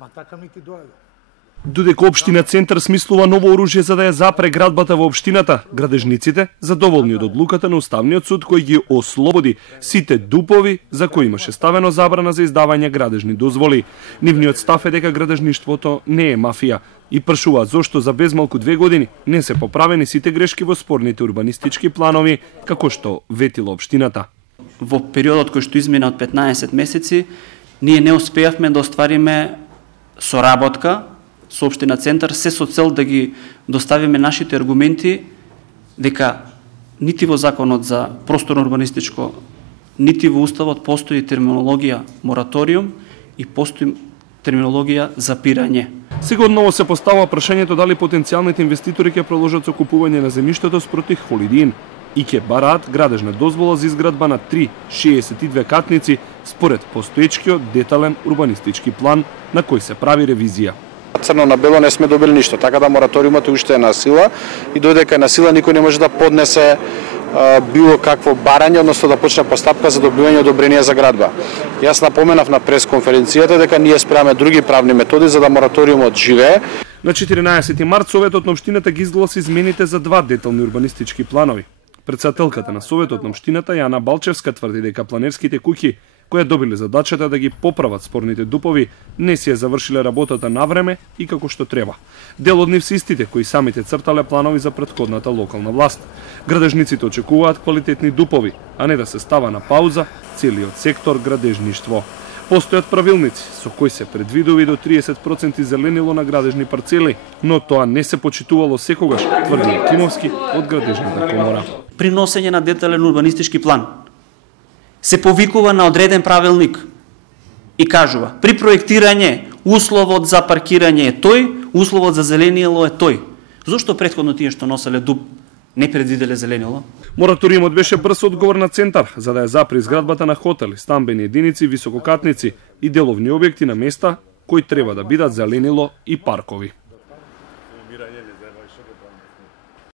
Ма така ми ти доаѓа. Додека општина Центар смислува ново оружје за да ја запре градбата во општината, градежниците задоволни од одлуката на Уставниот суд кој ги ослободи сите дупови за кои имаше ставено забрана за издавање градежни дозволи. Нивниот став е дека градежништвото не е мафија и прашуваат зошто за безмалку 2 години не се поправени сите грешки во спорните урбанистички планови, како што ветила општината. Во периодот кој што измина од 15 месеци, ние не успеавме да оствариме соработка со општина Центар, се со цел да ги доставиме нашите аргументи дека нити во законот за просторно урбанистичко, нити во уставот постои терминологија мораториум и постои терминологија запирање. Сега одново се поставува прашањето дали потенцијалните инвеститори ќе продолжат со купување на земјиштето спроти Холидин и ќе бараат градежна дозвола за изградба на 3,62 катници според постоечкиот детален урбанистички план на кој се прави ревизија. Црно на бело не сме добили ништо, така да мораториумот уште е на сила и додека е на сила никој не може да поднесе било какво барање, односно да почне постапка за добивање одобрение за градба. Јас напоменав на пресконференцијата дека ние спремаме други правни методи за да мораториумот живее. На 14 март Советот на општината ги изгласи измените за 2 детални урбанистички планови. Председателката на Советот на општината Јана Балчевска тврди дека планерските куќи кои добиле задачата да ги поправат спорните дупови, не си ја завршиле работата на време и како што треба. Дел од нив се истите кои самите цртале планови за претходната локална власт. Градежниците очекуваат квалитетни дупови, а не да се става на пауза целиот сектор градежништво. Постојат правилници со кои се предвидува до 30% зеленило на градежни парцели, но тоа не се почитувало секогаш, тврди Кимовски од Градежната комора. Приносење на детален урбанистички план се повикува на одреден правилник и кажува при проектирање условот за паркирање е тој, условот за зеленило е тој. Зошто претходно тие што носеле дуб не предвиделе зеленило? Мораториумот беше брз одговор на Центар за да ја запре изградбата на хотели, стамбени единици, висококатници и деловни објекти на места кои треба да бидат зеленило и паркови.